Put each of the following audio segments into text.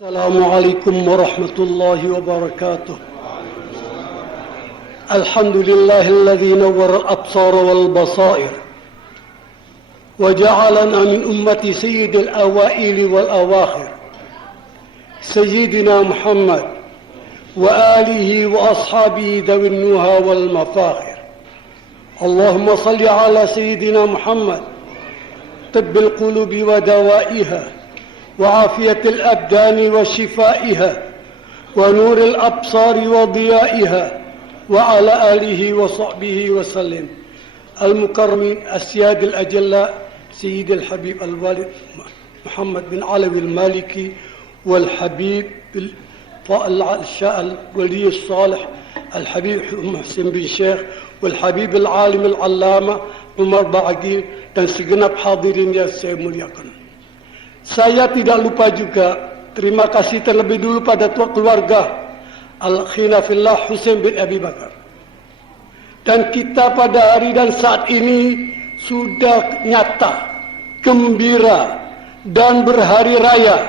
السلام عليكم ورحمة الله وبركاته. الحمد لله الذي نور الأبصار والبصائر وجعلنا من أمة سيد الأوائل والأواخر سيدنا محمد وآله وأصحابه ذوي النهى والمفاخر. اللهم صل على سيدنا محمد طب القلوب ودوائها وعافية الأبدان وشفائها ونور الأبصار وضيائها وعلى آله وصحبه وسلم. المكرمين السياد الأجلاء سيد الحبيب الوالد محمد بن علوي المالكي والحبيب الولي الصالح الحبيب محسن بن شيخ والحبيب العالم العلامة Umar Baagil dan segenap hadirin yang saya muliakan. Saya tidak lupa juga terima kasih terlebih dulu pada tua keluarga Al-Khilafillah Husain bin Abi Bakar. Dan kita pada hari dan saat ini sudah nyata, gembira dan berhari raya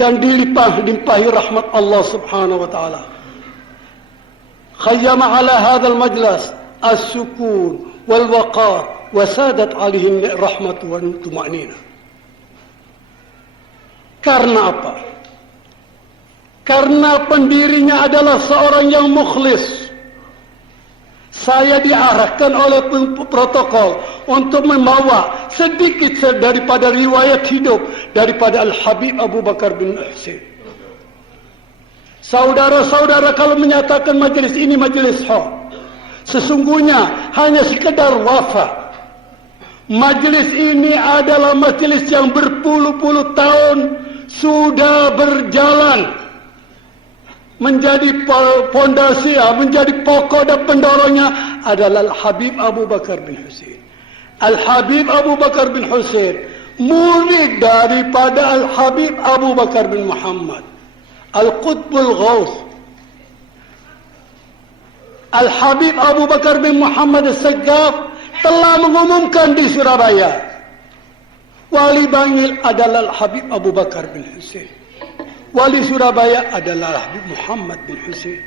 dan dilimpahi rahmat Allah Subhanahu wa taala. Khayyama ala hadzal majlis as-sukun wal waqar wa sadat alaihim rahmat wa tuma'nina. Karena apa? Karena pendirinya adalah seorang yang mukhlis. Saya diarahkan oleh protokol untuk membawa sedikit daripada riwayat hidup daripada Al-Habib Abu Bakar bin Husain. Saudara-saudara, kalau menyatakan majelis ini majelis hak, sesungguhnya hanya sekedar wafat. Majelis ini adalah majelis yang berpuluh-puluh tahun sudah berjalan menjadi fondasi, menjadi pokok dan pendorongnya adalah Al-Habib Abu Bakar bin Husain. Al-Habib Abu Bakar bin Husain murid daripada Al-Habib Abu Bakar bin Muhammad Al-Qutbul Ghaus. Al-Habib Abu Bakar bin Muhammad Al-Saggaf telah mengumumkan di Surabaya, wali Bangil adalah Al-Habib Abu Bakar bin Husain. Wali Surabaya adalah Habib Muhammad bin Husain.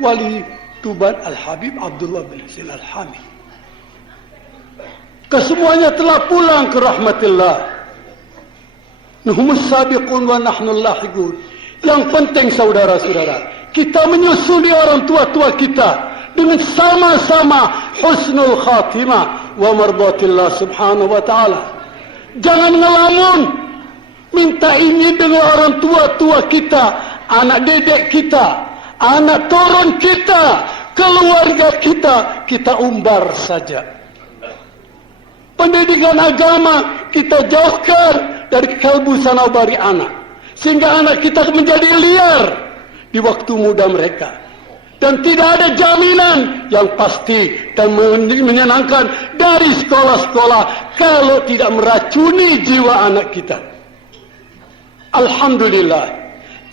Wali Tuban Al-Habib Abdullah bin Husain Al-Hamid. Kesemuanya telah pulang ke rahmatillah. Nuhumus sabiqun wa nahnu lahiqun. Yang penting saudara-saudara, kita menyusuli orang tua-tua kita dengan sama-sama husnul khatimah wa mardatillah subhanahu wa ta'ala. Jangan ngelamun minta ini dengan orang tua-tua kita, anak dedek kita, anak turun kita, keluarga kita umbar saja. Pendidikan agama kita jauhkan dari kalbu sanubari anak, sehingga anak kita menjadi liar di waktu muda mereka. Dan tidak ada jaminan yang pasti dan menyenangkan dari sekolah-sekolah kalau tidak meracuni jiwa anak kita. Alhamdulillah,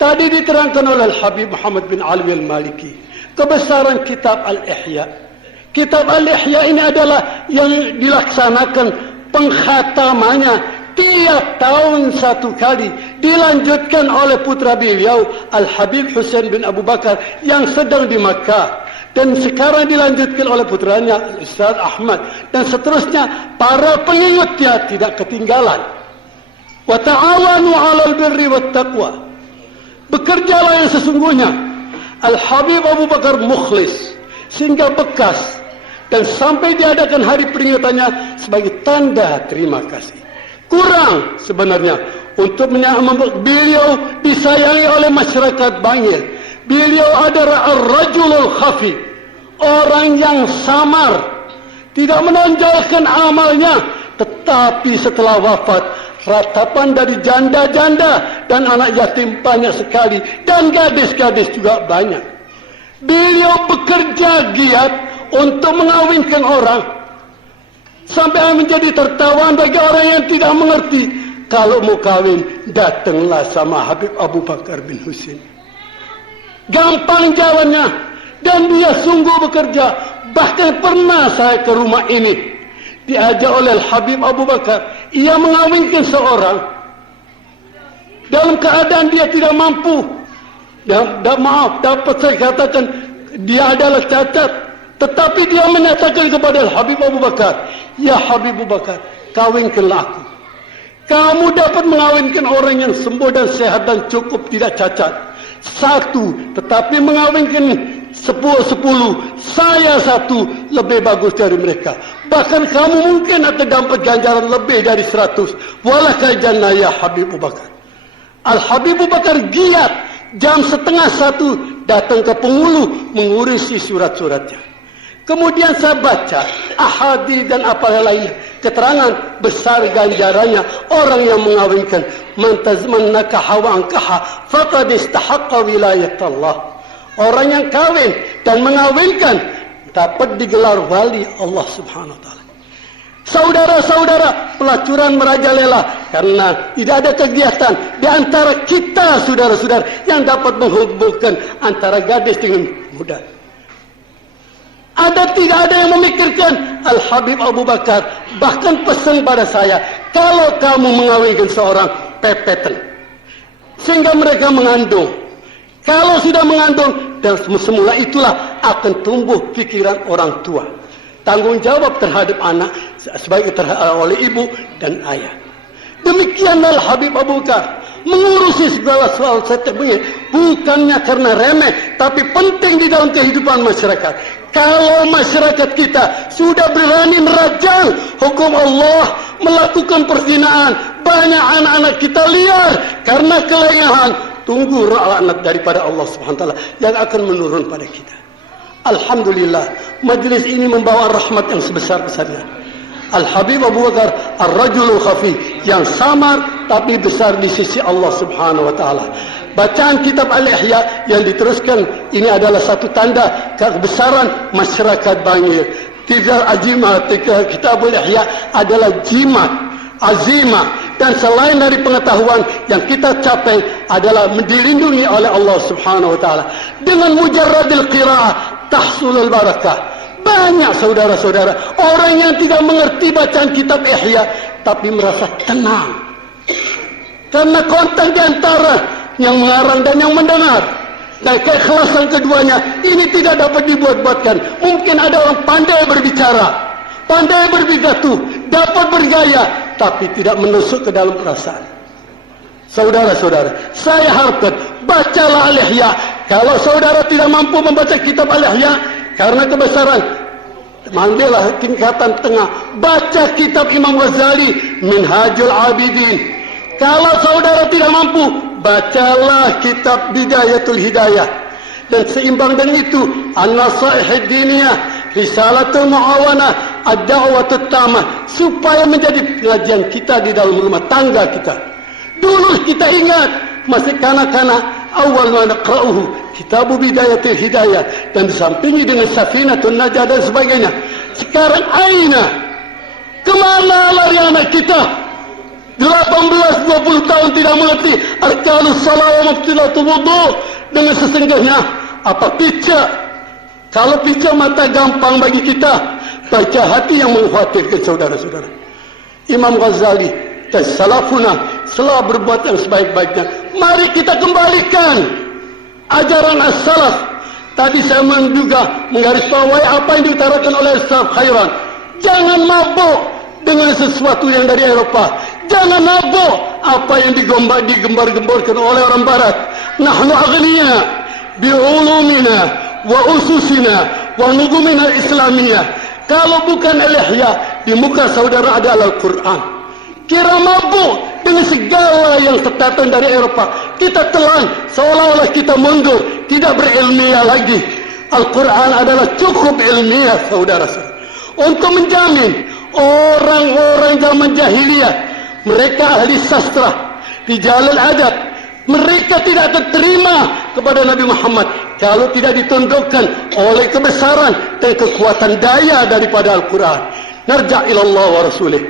tadi diterangkan oleh Al-Habib Muhammad bin Alwi al-Maliki kebesaran kitab Al-Ihya. Kitab Al-Ihya ini adalah yang dilaksanakan penghatamannya tiap tahun satu kali, dilanjutkan oleh putra beliau Al-Habib Husain bin Abu Bakar yang sedang di Makkah, dan sekarang dilanjutkan oleh putranya Ustaz Ahmad, dan seterusnya para pengikutnya tidak ketinggalan. Wa ta'awanu 'alal birri wat taqwa. Bekerjalah yang sesungguhnya. Al-Habib Abu Bakar mukhlis sehingga bekas dan sampai diadakan hari peringatannya sebagai tanda terima kasih. Kurang sebenarnya untuk menyambut beliau disayangi oleh masyarakat Bangil. Beliau adalah ar-rajulul khafi, orang yang samar, tidak menonjolkan amalnya, tetapi setelah wafat ratapan dari janda-janda dan anak yatim banyak sekali, dan gadis-gadis juga banyak. Beliau bekerja giat untuk mengawinkan orang, sampai menjadi tertawaan bagi orang yang tidak mengerti. Kalau mau kawin, datanglah sama Habib Abu Bakar bin Husain. Gampang jalannya, dan dia sungguh bekerja. Bahkan pernah saya ke rumah ini, diajak oleh Habib Abu Bakar. Ia mengawinkan seorang dalam keadaan dia tidak mampu. Maaf, dapat saya katakan dia adalah cacat, tetapi dia menyatakan kepada Habib Abu Bakar, ya Habib Abu Bakar, kawinkanlah aku. Kamu dapat mengawinkan orang yang sembuh dan sehat dan cukup, tidak cacat. Satu, tetapi mengawinkan 10, saya satu lebih bagus dari mereka. Bahkan kamu mungkin akan dapat ganjaran lebih dari 100. Walakal jannah ya Habib Abu Bakar. Al-Habib Abu Bakar giat, jam 12:30 datang ke penghulu mengurusi surat-suratnya. Kemudian saya baca ahadits dan apa lain, keterangan besar ganjarannya orang yang mengawinkan. Man nakaha wa ankaha faqad istahaqqa wilayat Allah. Orang yang kawin dan mengawinkan dapat digelar wali Allah Subhanahu wa taala. Saudara-saudara, pelacuran merajalela karena tidak ada kegiatan di antara kita, saudara-saudara, yang dapat menghubungkan antara gadis dengan muda. Tidak ada yang memikirkan. Al-Habib Abu Bakar bahkan pesan pada saya, kalau kamu mengawinkan seorang, pepeten, sehingga mereka mengandung. Kalau sudah mengandung, dan semula itulah akan tumbuh pikiran orang tua. Tanggung jawab terhadap anak sebagai oleh ibu dan ayah. Demikianlah Habib Abu Bakar mengurusi segala soal setiap begini, bukannya karena remeh, tapi penting di dalam kehidupan masyarakat. Kalau masyarakat kita sudah berani merajang hukum Allah, melakukan perzinaan, banyak anak-anak kita liar karena kelengahan. Tunggu rahmat daripada Allah Subhanahu wa taala yang akan menurun pada kita. Alhamdulillah, majlis ini membawa rahmat yang sebesar-besarnya. Al-Habib Abu Bakar Ar-Rajulul Khafi, yang samar tapi besar di sisi Allah Subhanahu wa taala. Bacaan kitab Al-Ihya yang diteruskan ini adalah satu tanda kebesaran masyarakat Bangil. Tidak azimah, kitab Al-Ihya adalah jimat, azimah, dan selain dari pengetahuan yang kita capai adalah dilindungi oleh Allah Subhanahu wa taala. Dengan mujarradil qiraah tahsulul barakah. Banyak saudara-saudara orang yang tidak mengerti bacaan kitab Ihya tapi merasa tenang karena kontak di antara yang mengarang dan yang mendengar, dan keikhlasan keduanya ini tidak dapat dibuat-buatkan. Mungkin ada orang pandai berbicara, pandai berpidato, dapat bergaya, tapi tidak menusuk ke dalam perasaan. Saudara-saudara, saya harapkan bacalah Al-Ihya. Kalau saudara tidak mampu membaca kitab Al-Ihya karena kebesaran, ambillah tingkatan tengah, baca kitab Imam Ghazali Minhajul Abidin. Kalau saudara tidak mampu, bacalah kitab Bidayatul Hidayah. Dan seimbang dengan itu, An-Nasaih Diniyah, Risalatul Muawanah, Ad-Da'watut Tamah, supaya menjadi pengajian kita di dalam rumah tangga kita. Dulu kita ingat, masih kanak-kanak, awal ma naqra'uhu Kitabu Bidayatul Hidayah, dan disampingi dengan Safinatun Najah dan sebagainya. Sekarang aina? Kemana lari anak kita? 18-20 tahun tidak mengerti arkanus shalah wa muftidatul wudu dengan sesungguhnya apa picak. Kalau picak mata gampang bagi kita, baca hati yang mengkhawatirkan saudara-saudara. Imam Ghazali dan salafuna selalu berbuat yang sebaik-baiknya. Mari kita kembalikan ajaran as-salaf. Tadi saya juga menggarisbawahi apa yang diutarakan oleh Ustaz Khairan. Jangan mabuk dengan sesuatu yang dari Eropa. Jangan mabuk apa yang digembar-gemborkan oleh orang Barat. Nahnu aghniya bi'ulumina wa ususina wa nugumina islamiyah. Kalau bukan Al-Ihya, di muka saudara ada Al-Quran. Kira mabuk dengan segala yang datang dari Eropa, kita telan seolah-olah kita mundur, tidak berilmiah lagi. Al-Quran adalah cukup ilmiah, saudara-saudara, untuk menjamin orang-orang zaman jahiliyah, mereka ahli sastra, rijalul adab, mereka tidak terima kepada Nabi Muhammad kalau tidak ditundukkan oleh kebesaran dan kekuatan daya daripada Al-Quran. Narja' ila Allah wa rasulih,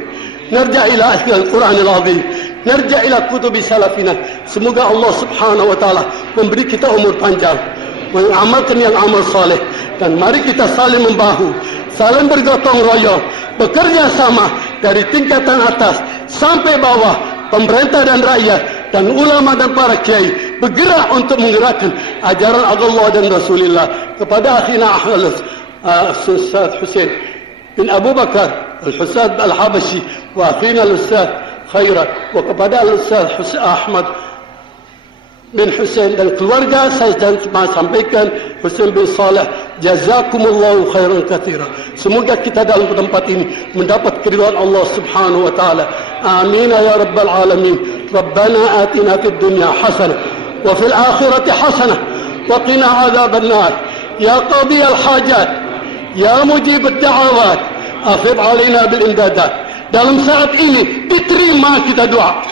narja' ila Al-Quran al-azim, narja' ila kutubi salafina. Semoga Allah Subhanahu wa taala memberi kita umur panjang, mengamalkan yang amal saleh, dan mari kita saling membahu, saling bergotong royong, bekerja sama dari tingkatan atas sampai bawah, pemerintah dan rakyat, dan ulama dan para kiai bergerak untuk menggerakkan ajaran Allah dan Rasulullah kepada akhina Ustaz Hussein bin Abu Bakar Al-Ustaz Al-Habashi wa akhina Al-Ustaz Khairat wa kepada Al-Ustaz Ahmad bin Hussein dan keluarga saya dan sampaikan Hussein bin Saleh, jazakumullahu khairan katsira. Semoga kita dalam tempat ini mendapat keridhaan Allah Subhanahu wa taala. Amin ya rabbal alamin. Rabbana atina fid dunya hasanah wa fil akhirati hasanah wa qina adzaban nar. Ya qadi al hajat, ya mujib ad da'awat, afid alaina bil imdadat. Dalam saat ini diterima kita doa,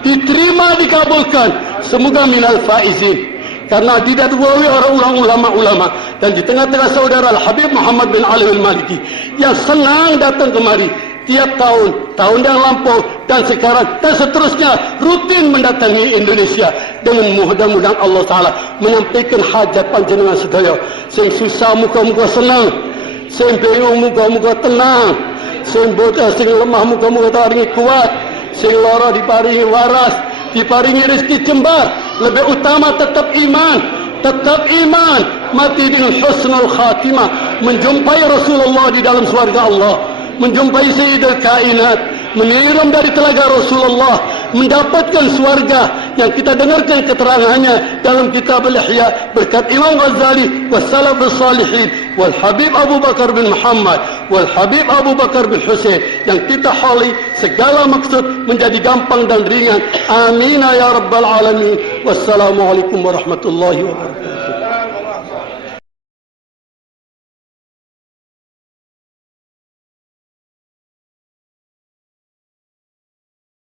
diterima, dikabulkan, semoga minal faizin, karena didakwahi orang ulama-ulama dan di tengah-tengah saudara Al-Habib Muhammad bin Ali Al-Maliki yang senang datang kemari tiap tahun, tahun yang lampau dan sekarang dan seterusnya rutin mendatangi Indonesia dengan mudah-mudahan Allah Ta'ala menyampaikan hajat panjenengan sedaya. Sing susah muka-muka senang, sing bingung muka-muka tenang, sing bodoh sing lemah muka-muka taringi kuat, sing lara diparingi waras, diparingi rezeki jembar. Lebih utama tetap iman, mati dengan husnul khatimah, menjumpai Rasulullah di dalam surga Allah, menjumpai Sayyidul Kainat, meniram dari telaga Rasulullah, mendapatkan surga yang kita dengarkan keterangannya dalam kitab Al-Ihya berkat Imam Ghazali wassalaf as-salihin wal Habib Abu Bakar bin Muhammad wal Habib Abu Bakar bin Hussein, yang kita hali segala maksud menjadi gampang dan ringan. Amin ya rabbal alamin. Wassalamualaikum warahmatullahi wabarakatuh.